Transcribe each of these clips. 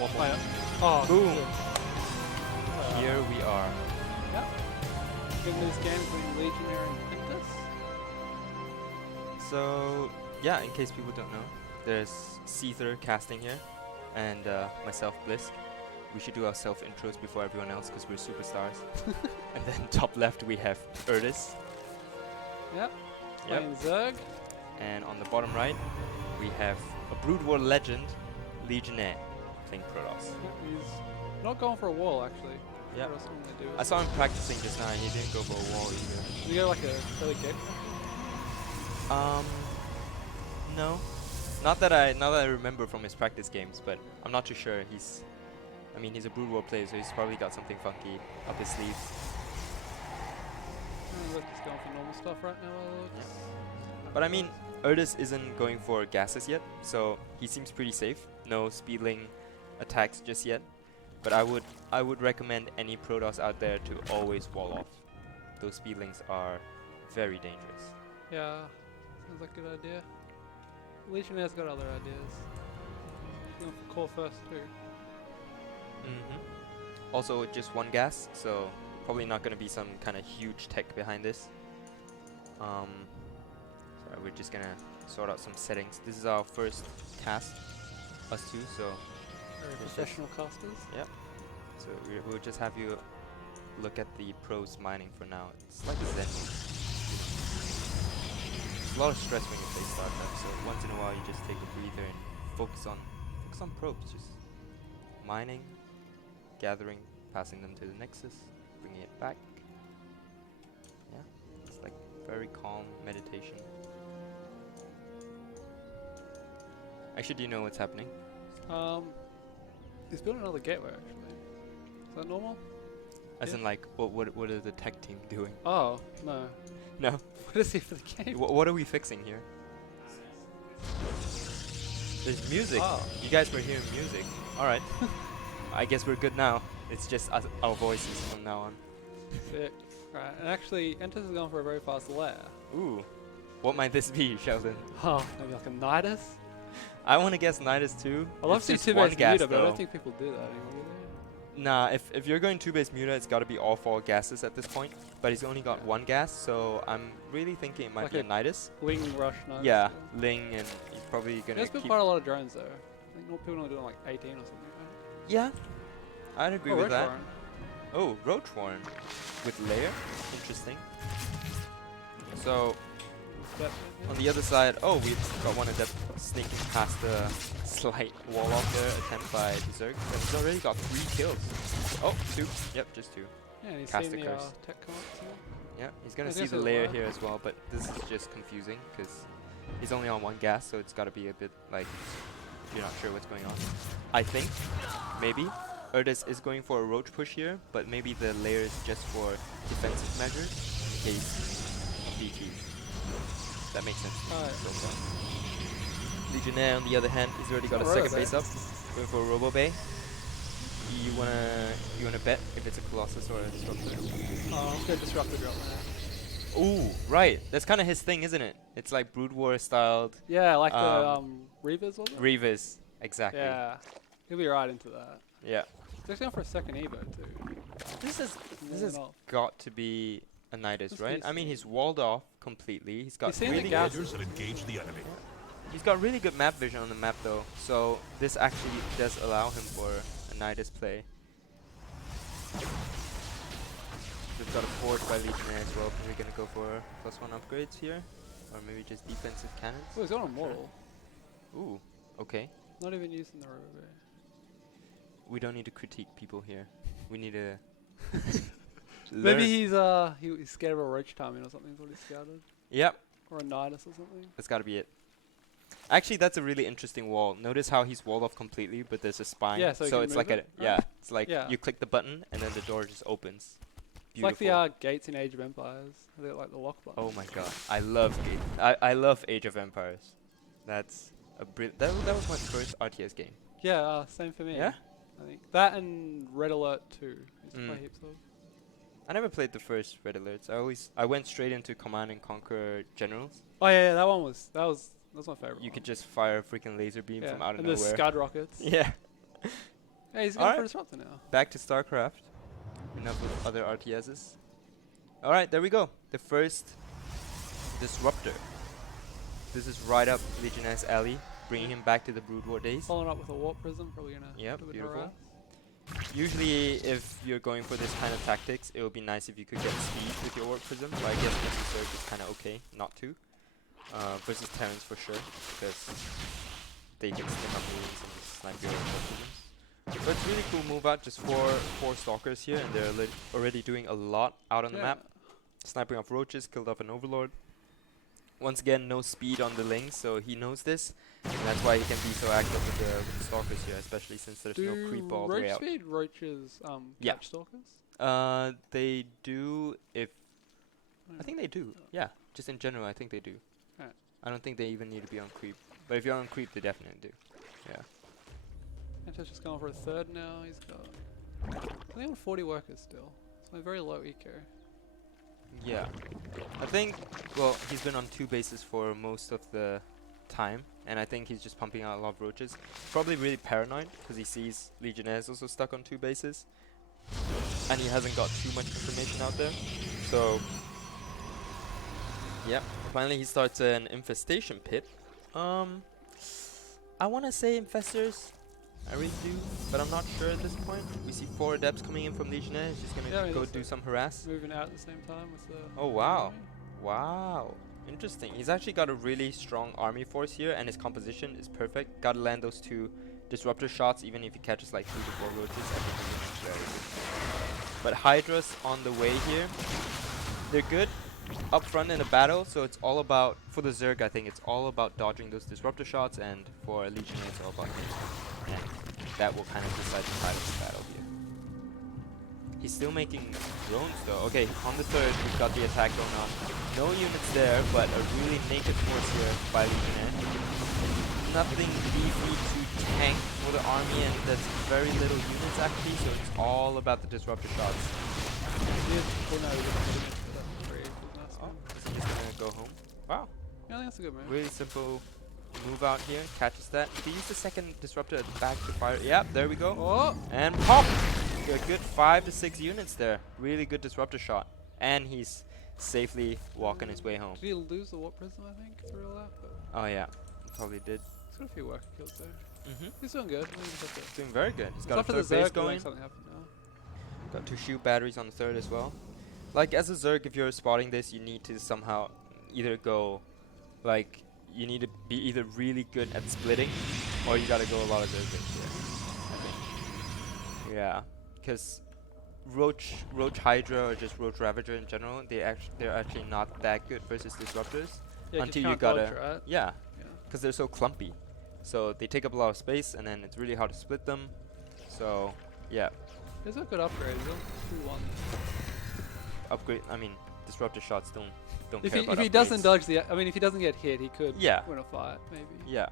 Oh, Boom. good. Here we are. Yep. In this game between Legionnaire and Ertus. So, yeah, in case people don't know, there's Seether casting here, and myself, Bliss. We should do our self-intros before everyone else, because we're superstars. And then top left we have Ertus. Yep. Yep. Playing Zerg. And on the bottom right, we have a Brood War legend, Legionnaire, playing Protoss. Yep, he's not going for a wall actually. Yep. What else can they do? I saw him practicing just now, and he didn't go for a wall either. Did he go like a early kick? No. Not that I remember from his practice games, but I'm not too sure. He's a Brood War player, so he's probably got something funky up his sleeves. Look, he's going for normal stuff right now. Yeah. But I mean, Ertus isn't going for gases yet, so he seems pretty safe. No speedling attacks just yet. But I would recommend any Protoss out there to always wall off. Those speedlings are very dangerous. Yeah, sounds like a good idea. Legionnaire's got other ideas. He's going for core first too. Also, just one gas, so probably not going to be some kind of huge tech behind this. So we're just going to sort out some settings. This is our first cast, us two, so Very professional casters. yep. So we'll just have you look at the pros mining for now. It's like a zen. It's a lot of stress when you play StarCraft, so once in a while you just take a breather and focus on probes, just mining, gathering, passing them to the Nexus, bringing it back. Yeah, it's like very calm meditation. Actually, do you know what's happening? He's building another gateway actually. Is that normal? As Yeah. in, like, what are the tech team doing? Oh, no. No. What is he for the game? What are we fixing here? There's music. Oh. You guys were hearing music. All right. I guess we're good now. It's just us, our voices from now on. Sick. Right, and actually, Ertus is going for a very fast lair. Ooh. What might this be, Sheldon? Oh, maybe like a Nidus? I want to guess Nidus too. I love It's to just see one two-base gas muta, but I though. don't think people do that anymore, do they? Nah, if you're going 2-base muta, it's got to be all 4 gases at this point. But he's only got 1 gas, so I'm really thinking it might Like be a a Nidus. Wing rush Nidus. Yeah, Ling, and he's probably He gonna has built keep. quite a lot of drones though. I think people are doing like 18 or something, right? Yeah, I'd agree with Roach that. Warren. Oh, Roach Warren with layer. Interesting. So Yep. on the other side, oh, we've got one of them sneaking past the slight wall off there, attempt by Berserk. And he's already got 3 kills. Oh, 2. Yep, just 2. Yeah, and he's Cast seen the the curse. tech come up too. Yeah, he's gonna I see guess the it'll layer work. here as well, but this is just confusing because he's only on 1 gas, so it's got to be a bit like you're not sure what's going on. I think maybe Ertus is going for a roach push here, but maybe the layer is just for defensive measures in case of DTs. That makes sense to me Alright. so far. Legionnaire, on the other hand, he's already got a Oh, second Robo base up, going for a Robo Bay. You wanna bet if it's a Colossus or a Disruptor? Oh, I'm gonna disrupt the drop now. Ooh, right. That's kind of his thing, isn't it? It's like Brood War styled Yeah, like the Reavers, wasn't it? Reavers. Exactly. Yeah, he'll be right into that. Yeah. He's going for a second Evo too. This has Enough. got to be a Nidus, That's right? I mean, decent. he's walled off completely. He's got He's seen the really gas. good, Raiders have engaged the enemy. he's got really good map vision on the map though. So this actually does allow him for a Nidus play. We've got a forge by Legionnaire as well. We're gonna go for +1 upgrades here, or maybe just defensive cannons. Oh, he's got a mortal. Ooh, okay. Not even using the Robo. We don't need to critique people here. We need to. Maybe he's scared of a roach timing or something. Is what he's scared of, Yep, or a Nidus or something. that's gotta be it. Actually, that's a really interesting wall. Notice how he's walled off completely, but there's a spine. Yeah, so you can it's move like it, yeah, right? it's like Yeah. you click the button and then the door just opens. It's like the Beautiful. gates in Age of Empires. They got like the lock button. Oh my god, I love I love Age of Empires. That's a that was my first RTS game. Yeah, same for me. Yeah? I think that and Red Alert 2. Used to Mm. play heaps of. I never played the first Red Alerts. I went straight into Command and Conquer Generals. Oh yeah, that one was that was my favorite. You one. could just fire a freaking laser beam yeah. from out of and the nowhere. Scud rockets. Yeah. Hey, he's going for Disruptor now. Back to StarCraft. Enough with other RTSs. Alright, there we go. The first Disruptor. This is right up Legionnaire's alley, bringing him back to the Brood War days. Following up with a Warp Prism, probably gonna do a bit beautiful. harass. Usually, if you're going for this kind of tactics, it would be nice if you could get speed with your Warp Prism, but I guess versus Zerg is kind of okay not to. Versus Terrans for sure, because they can stim up moves and just snipe your Warp Prisms. But it's really cool move out, just four Stalkers here, and they're already doing a lot out on the map. Sniping off roaches, killed off an Overlord. Once again, no speed on the Lings, so he knows this, and that's why he can be so active with the Stalkers here, especially since there's no creep all the way out. Do speed roaches catch Stalkers? They do if... I think they do, yeah. Just in general, I think they do. I don't think they even need to be on creep. But if you're on creep, they definitely do. Yeah. Ertus just going for a third now. He's got... I think on 40 workers still. So very low eco. Yeah. I think, well, he's been on 2 bases for most of the time. And I think he's just pumping out a lot of roaches. Probably really paranoid, because he sees Legionnaire is also stuck on 2 bases. And he hasn't got too much information out there. So... yeah, finally he starts an infestation pit. I want to say infestors, I really do, but I'm not sure at this point. We see 4 adepts coming in from Legionnaire. He's just gonna go do some harass. Moving out at the same time with the... Oh wow, wow, interesting. He's actually got a really strong army force here, and his composition is perfect. Gotta land those 2 disruptor shots, even if he catches like 3 to 4 roaches. I think he's very good. But Hydra's on the way here. They're good up front in a battle, so it's all about, for the Zerg I think it's all about dodging those disruptor shots, and for Legionnaire it's all about hitting. And that will kind of decide the tide of the battle here. He's still making drones though. Okay, on the third we've got the attack going on. No units there, but a really naked force here by Legionnaire. Nothing beefy to tank for the army, and there's very little units actually, so it's all about the disruptor shots. He's gonna go home. Wow. Yeah, I think that's a good move. Really simple move out here. Catches that. He used the second disruptor at the back to fire. Yep, there we go. Oh. And pop! A good 5 to 6 units there. Really good disruptor shot. And he's safely walking his way home. Did he lose the Warp Prism, I think, through all that? But Oh yeah, probably did. he's got a few worker kills there. Mm-hmm. He's doing good. Doing very good. He's got a After the third base Zerg, going. something happened now. Got 2 shield batteries on the third as well. Like as a Zerg, if you're spotting this, you need to somehow either go, like, you need to be either really good at splitting, or you gotta go a lot of Zerg here, I think. Yeah, because Roach Hydra or just Roach Ravager in general, they're actually not that good versus disruptors. Yeah, until you gotta, right? Yeah, because they're so clumpy. So they take up a lot of space, and then it's really hard to split them. So yeah. There's a good upgrade. He's on 2-1. Upgrade. I mean, disruptor shots don't if care he, about if he doesn't dodge the, I mean, if he doesn't get hit, he could win a fight, maybe. Yeah.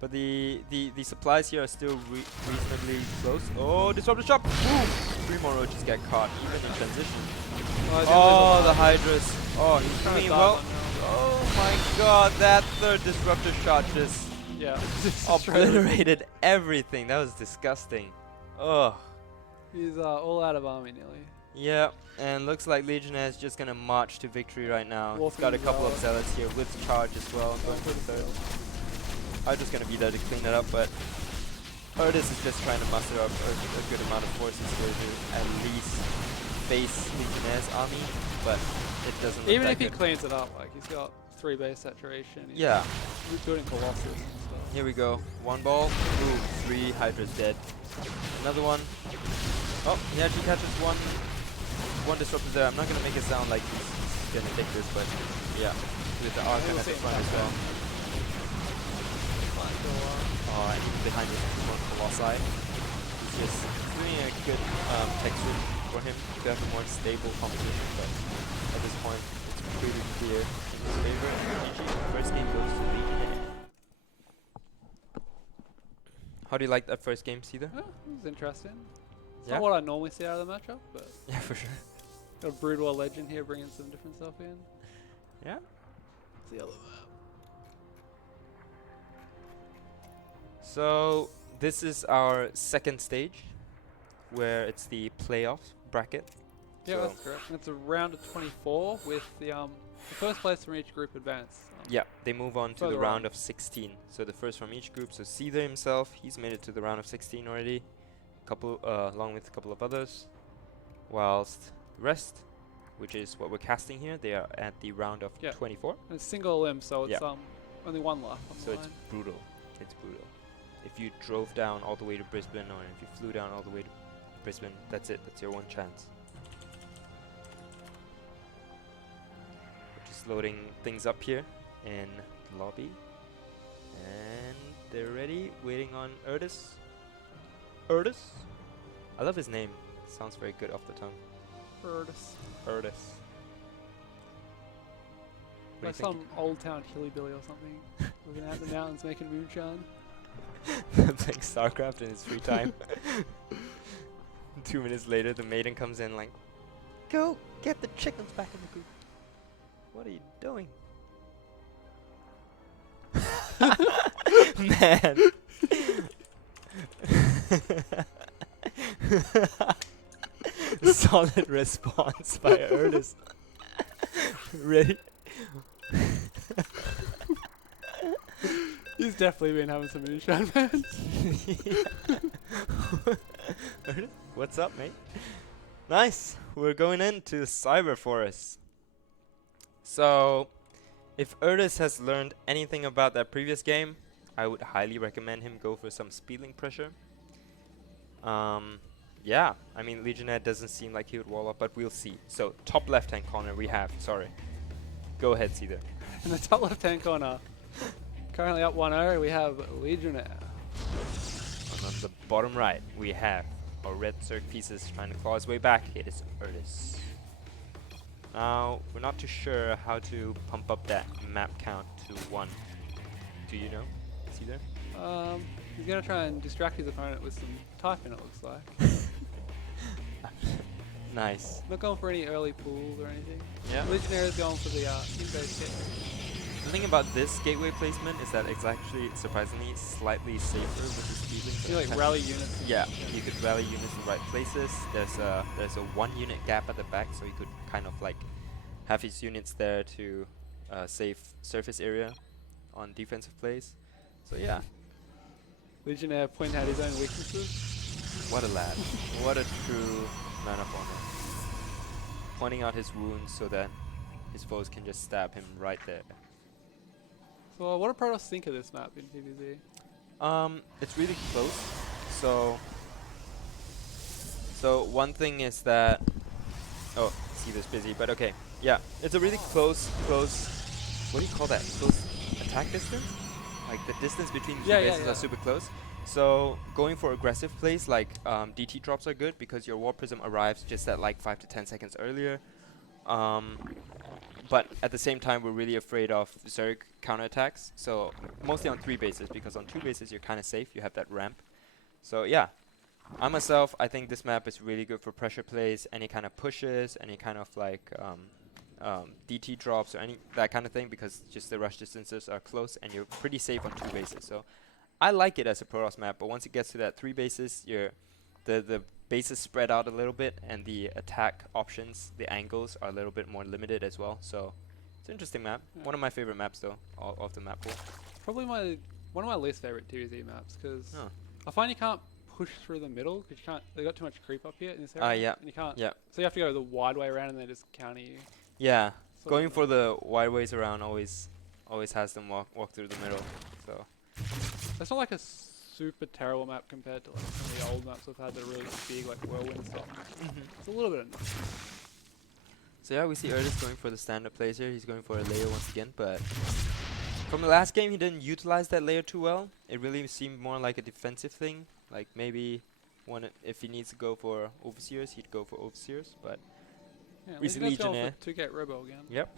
But the supplies here are still reasonably close. Oh, disruptor shot! Boom! 3 more roaches get caught, even in transition. Oh, the Hydras. Oh, he's doing well. Oh my god, that third disruptor shot just obliterated everything. That was disgusting. Ugh. He's all out of army nearly. Yeah, and looks like Legionnaire is just gonna march to victory right now. He's got a couple of zealots here with charge as well. Going for the third. I'm just gonna be there to clean it up, but Ertus is just trying to muster up a good amount of forces here to at least face Legionnaire's army, but it doesn't look even that if he good. cleans it up, like he's got 3 base saturation. He's doing Colossus and stuff. Here we go. 1 ball. Boom. 3 Hydras dead. Another one. Oh, he actually catches one disruptor there. I'm not gonna make it sound like he's gonna take this, but yeah, with the Archon at the front as well. Oh, and even behind this one Colossi. He's just doing a good texture for him to have a more stable composition, but at this point it's pretty clear in his favor. And GG, first game goes to Legionnaire. How do you like that first game, Cedar? Yeah, it was interesting. It's not what I normally see out of the matchup, but yeah, for sure. Got a Brood War Legend here, bringing some different stuff in. Yeah. It's the other map. So this is our second stage, where it's the playoff bracket. Yeah, So that's correct. And it's a round of 24 with the first place from each group advance. yeah, they move on to the further round on. of 16. So the first from each group. So Seether himself, he's made it to the round of 16 already, along with a couple of others. Whilst the rest, which is what we're casting here, they are at the round of Yeah. 24. And it's single limb, so it's Yeah. only one left on So the it's line. brutal. It's brutal. If you drove down all the way to Brisbane, or if you flew down all the way to Brisbane, that's it. That's your one chance. We're just loading things up here in the lobby. And they're ready, waiting on Ertus. Ertus? I love his name. Sounds very good off the tongue. Ertus. Ertus. What Like do you some old town hillbilly or something. Looking out the mountains making moonshine. think? Playing StarCraft in his free time. 2 minutes later, the maiden comes in like, go get the chickens back in the coop. What are you doing? Man. Solid response by Ertus. Ready? He's definitely been having some moonshine, man. Ertus, what's up, mate? Nice. We're going into Cyber Forest. So, if Ertus has learned anything about that previous game, I would highly recommend him go for some speedling pressure. Yeah, I mean, Legionnaire doesn't seem like he would wall up, but we'll see. So, top left-hand corner we have, sorry. Go ahead, Seether. In the top left-hand corner, currently up 1-0, we have Legionnaire. And on the bottom right, we have our red Zerg pieces trying to claw his way back. It is Ertus. Now, we're not too sure how to pump up that map count to 1. Do you know? Seether? He's gonna try and distract his opponent with some typing, it looks like. Nice. Not going for any early pools or anything. Yeah. Legionnaire is going for the in-base hit. The thing about this gateway placement is that it's actually surprisingly slightly safer with the speedling. You like rally units. Yeah, you could rally units in the right places. There's a 1 unit gap at the back, so you could kind of like have his units there to save surface area on defensive plays. So yeah, Legionnaire pointing out his own weaknesses. what a lad. What a true man of honor. Pointing out his wounds so that his foes can just stab him right there. So what do Protoss think of this map in PvZ? It's really close. So one thing is that, oh, see this busy, but okay. Yeah, it's a really close, what do you call that? Close attack distance? Like the distance between the two bases are super close. So going for aggressive plays like DT drops are good because your War Prism arrives just at like 5 to 10 seconds earlier. But at the same time, we're really afraid of Zerg counterattacks. So mostly on 3 bases, because on 2 bases you're kind of safe. You have that ramp. So yeah, I myself, I think this map is really good for pressure plays, any kind of pushes, any kind of like DT drops or any that kind of thing, because just the rush distances are close and you're pretty safe on 2 bases. So I like it as a Protoss map, but once it gets to that 3 bases, the bases spread out a little bit, and the attack options, the angles, are a little bit more limited as well. So it's an interesting map. Yeah. One of my favorite maps, though, of the map pool. Probably one of my least favorite TvZ maps, because Oh. I find you can't push through the middle because you can't. They got too much creep up here in this area. Yeah. And you can't. Yeah. So you have to go the wide way around and they just counter you. Yeah. So Going for the wide ways around always has them walk through the middle. So It's not like a super terrible map compared to like some of the old maps we've had that are really big, like whirlwind stuff. It's a little bit annoying. So yeah, we see Ertus going for the standard plays here. He's going for a layer once again, but from the last game he didn't utilize that layer too well. It really seemed more like a defensive thing. Like maybe if he needs to go for overseers, he'd go for overseers, but Yeah, we see Legionnaire's going Legionnaire. for 2-gate Robo again. Yep.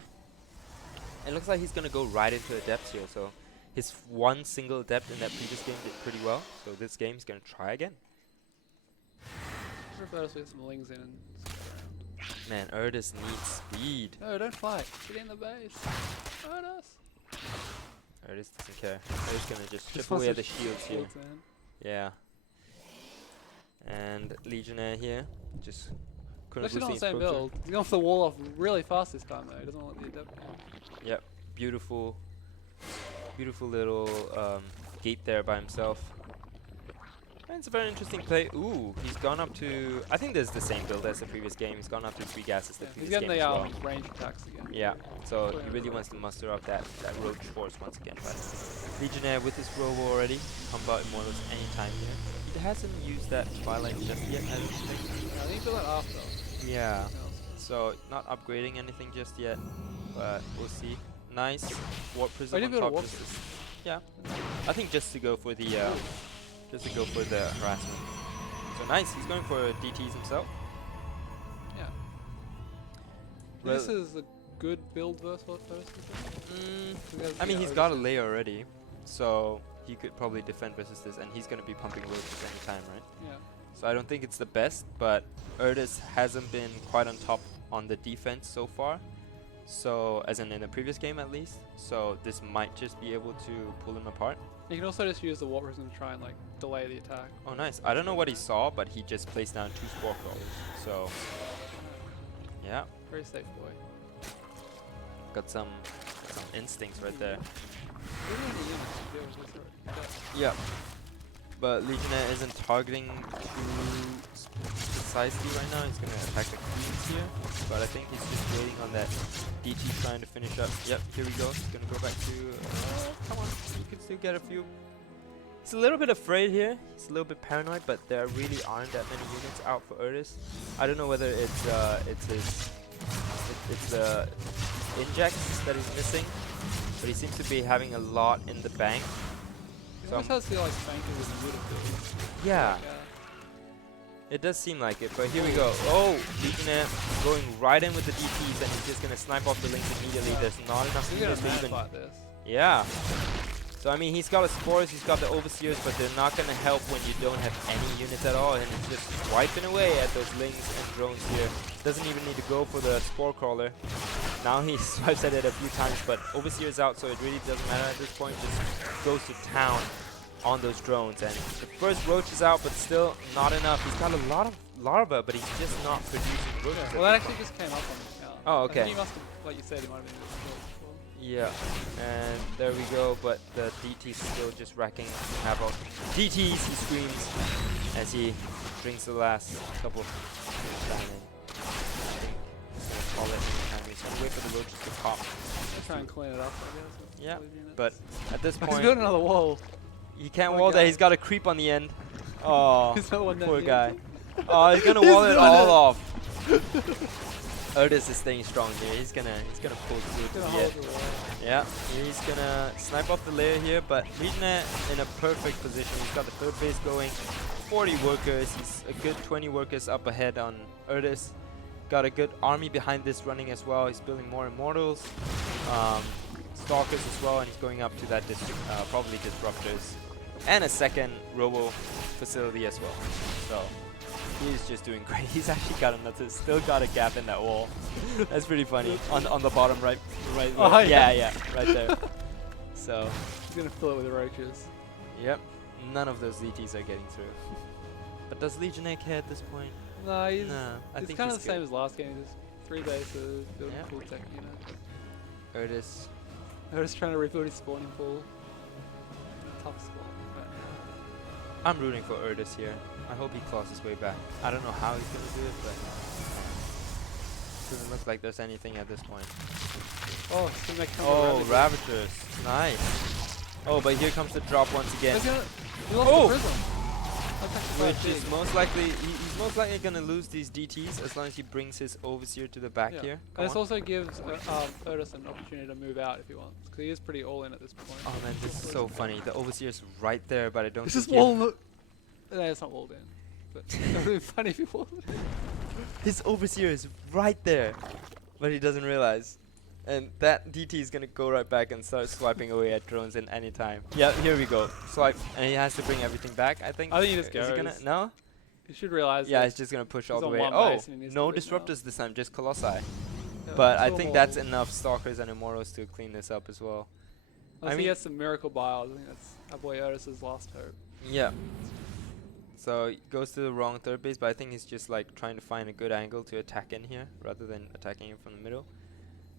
It looks like he's gonna go right into a depth here, so his one single depth in that previous game did pretty well. So this game he's gonna try again. I prefer to get some lings in and stick around. Man, Ertus needs speed. No, don't fight. Get in the base. Ertus. Ertus doesn't care. Ertus gonna just chip wants away to at the shields here. man. Yeah. And Legionnaire here, just couldn't Actually not the boost same exposure. build. He's gone for the wall off really fast this time though. He doesn't want the adept. Yep, beautiful, beautiful little gate there by himself. And it's a very interesting play. Ooh, he's gone up to. I think this is the same build as the previous game. He's gone up to 3 gases the Yeah, he's previous getting game the as well. range attacks again. Yeah, so Put he him really in wants to muster up that roach force once again. But Legionnaire with his robo already, combat Immortals anytime here. He hasn't used that Twilight just yet, I don't think. Yeah, I think he'll do that after. Yeah, Something else. so not upgrading anything just yet, but we'll see. Nice warp Oh, prism he on did build a top. warp Just yeah, I think just to go for the harassment. So nice, he's going for DTs himself. Yeah. Well- This is a good build versus what first. I mean, he's got a layer already, so he could probably defend versus this, and he's going to be pumping roaches anytime, right? Yeah. So I don't think it's the best, but Ertus hasn't been quite on top on the defense so far. So, as in the previous game at least. So this might just be able to pull him apart. You can also just use the warp prism to try and like delay the attack. Oh, nice. I don't know what he saw, but he just placed down 2 spore crawlers. So, yeah, Very safe boy. got some instincts right there. Really in the units to deal with this already. Yeah. But Legionnaire isn't targeting too precisely right now. He's going to attack the queens here. But I think he's just waiting on that DT trying to finish up. Yep, here we go. He's going to go back to... come on, you can still get a few. He's a little bit afraid here. He's a little bit paranoid, but there really aren't that many units out for Ertus. I don't know whether it's the injects that he's missing, but he seems to be having a lot in the bank. He almost has to like spanking with beautiful. Yeah, it does seem like it, but here we go. Oh, Legionnaire going right in with the DPs, and he's just going to snipe off the links immediately. Yeah. There's not enough He's gonna units to even... fight this. Yeah. So, I mean, he's got the Spores, he's got the Overseers, but they're not going to help when you don't have any units at all, and it's just wiping away at those links and drones here. Doesn't even need to go for the Spore Crawler. Now he swipes at it a few times, but Overseer's out, so it really doesn't matter at this point. Just goes to town on those drones, and the first roach is out, but still not enough. He's got a lot of larva, but he's just not producing roaches. Well, that actually just came up on the account. Oh, I think okay. he must have, like you said, he might have been a bit before. Yeah, and there we go, but the DT's still just racking havoc. DTs, he screams as he drinks the last couple of down in. I think he's gonna call it anytime. He's gonna wait for the roaches to pop. Let's try and clean it up, I guess. with Yeah, these units. but at this He's point, building another wall. he can't Poor wall that. guy. He's got a creep on the end. Oh, He's not one poor down guy. here. Oh, he's gonna He's wall it doing all it. off. Ertus is staying strong here. He's gonna pull through He's to gonna the hold end. the wall. Yeah, he's gonna snipe off the layer here, but Legionnaire in a perfect position. He's got the third base going, 40 workers. He's a good 20 workers up ahead on Ertus. Got a good army behind this running as well. He's building more Immortals, Stalkers as well, and he's going up to that probably Disruptors, and a second Robo facility as well. So he's just doing great. He's actually got still got a gap in that wall. That's pretty funny. On the bottom right. Oh, yeah, right there. So, He's gonna fill it with roaches. yep. None of those ZTs are getting through. But does Legionnaire care at this point? No, he's Nah, I it's think kind of he's the same good. as last game. Just 3 bases, building Yeah. full tech units. Ertus. They're just trying to rebuild his spawning pool. Tough spot. But I'm rooting for Ertus here. I hope he claws his way back. I don't know how he's gonna do it, but doesn't look like there's anything at this point. oh, he's gonna make Oh, Ravagers. Nice. Oh, but here comes the drop once again. He lost Oh! the prism. That's actually quite Which is big. most likely, he's most likely gonna lose these DTs as long as he brings his Overseer to the back Yeah. here. And Come this on. also gives Ertus an opportunity to move out if he wants, because he is pretty all in at this point. Oh man, this is so funny. The Overseer's right there, but I don't This think is he- wall. No, it's not walled in. But it would be funny if he walled in. his Overseer is right there, but he doesn't realize. And that DT is gonna go right back and start swiping away at drones in any time. Yeah, here we go. Swipe, and he has to bring everything back. I think. I think he just Is he gonna? goes. No. You should realize. Yeah, that he's just gonna push all he's the on way. one Oh, base and he needs no to leave now. disruptors this time, just Colossi. yeah, But I two think more that's walls. enough Stalkers and Immortals to clean this up as well. Unless I he mean- gets some miracle biles, I think that's our boy Ertus's last hope. Yeah. So he goes to the wrong third base, but I think he's just like trying to find a good angle to attack in here rather than attacking him from the middle.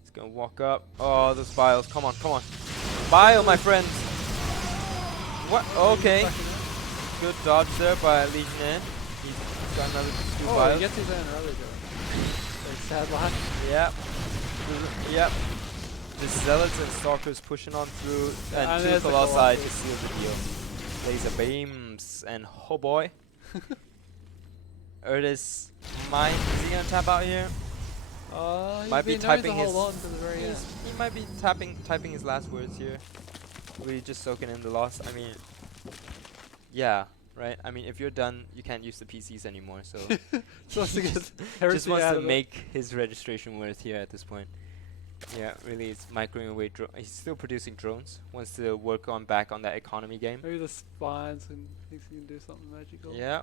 He's gonna walk up. Oh, those bios. Come on, come on. Bio, my friends. What? Okay. Good dodge there by Legionnaire. He's got another 2 Oh, bios. he gets his own early going. Like sad luck. Yep. Yep. The Zealots and Stalkers pushing on through, and And 2 there's the Colossi Colossi. to seal the deal. Laser beams, and oh boy. Ertus, is he gonna tap out here? Might be typing his. Hold on to the very end. He might be typing his last words here. Really just soaking in the loss. I mean, yeah, right. I mean, if you're done, you can't use the PCs anymore. So Just to get just everything wants out to of it. make his registration worth here at this point. Yeah, really, it's microwave away drone. He's still producing drones. Wants to work on back on that economy game. Maybe the spines and thinks he can do something magical. Yeah.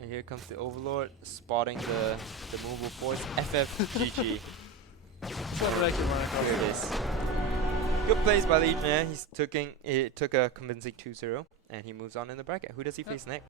And here comes the Overlord, spotting the movable force. FFGG. Just wanna make him run across Here it it. is. Good plays by Legionnaire. He took a convincing 2-0, and he moves on in the bracket. Who does he face next?